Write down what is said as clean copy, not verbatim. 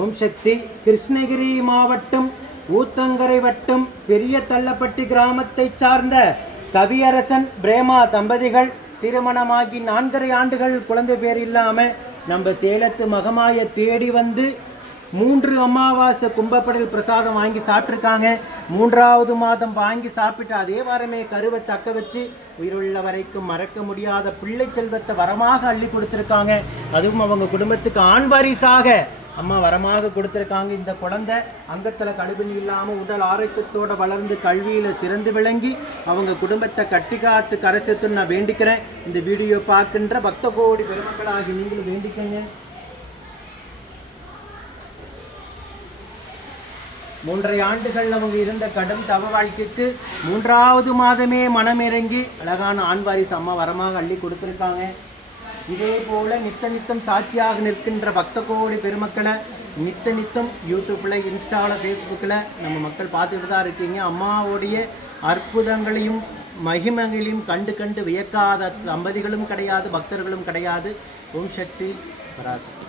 ஓம் சக்தி. கிருஷ்ணகிரி மாவட்டம் ஊத்தங்கரை வட்டம் பெரிய தள்ளப்பட்டி கிராமத்தை சார்ந்த கவியரசன் பிரேமா தம்பதிகள் திருமணமாகி 4.5 ஆண்டுகள் குழந்தை பேர் இல்லாம நம்ம சேலத்து மகமாய தேடி வந்து 3 அமாவாசை கும்பப்படல் பிரசாதம் வாங்கி சாப்பிட்ருக்காங்க. 3வது மாதம் வாங்கி சாப்பிட்டு அதே வாரமே கருவை தக்க வச்சு உயிருள்ள வரைக்கும் மறக்க முடியாத பிள்ளை செல்வத்தை வரமாக அள்ளி கொடுத்துருக்காங்க. அதுவும் அவங்க குடும்பத்துக்கு ஆண் வாரிசாக அம்மா வரமாக கொடுத்துருக்காங்க. இந்த குழந்தை அங்கத்தில் கடுபினி இல்லாமல் உடல் ஆரோக்கியத்தோடு வளர்ந்து கல்வியில் சிறந்து விளங்கி அவங்க குடும்பத்தை கட்டி காத்து கரைசத்துன்னு நான் வேண்டிக்கிறேன். இந்த வீடியோ பார்க்கின்ற பக்த கோடி பெருமக்களாகி நீங்களும் வேண்டிக்கங்க. 3.5 ஆண்டுகள் அவங்க இருந்த கடும் தவ வாழ்க்கைக்கு 3வது மாதமே மனமிறங்கி அழகான ஆண் வாரிசு அம்மா வரமாக அள்ளி கொடுத்துருக்காங்க. இதே போல நித்தம் சாட்சியாக நிற்கின்ற பக்த கோடி பெருமக்களை நித்தம் யூடியூப்பில், இன்ஸ்டாவில், ஃபேஸ்புக்கில் நம்ம மக்கள் பார்த்துக்கிட்டு தான் இருக்கீங்க. அம்மாவுடைய அற்புதங்களையும் மகிமைகளையும் கண்டு வியக்காத தம்பதிகளும் கிடையாது, பக்தர்களும் கிடையாது. ஓம் சக்தி பராசக்தி.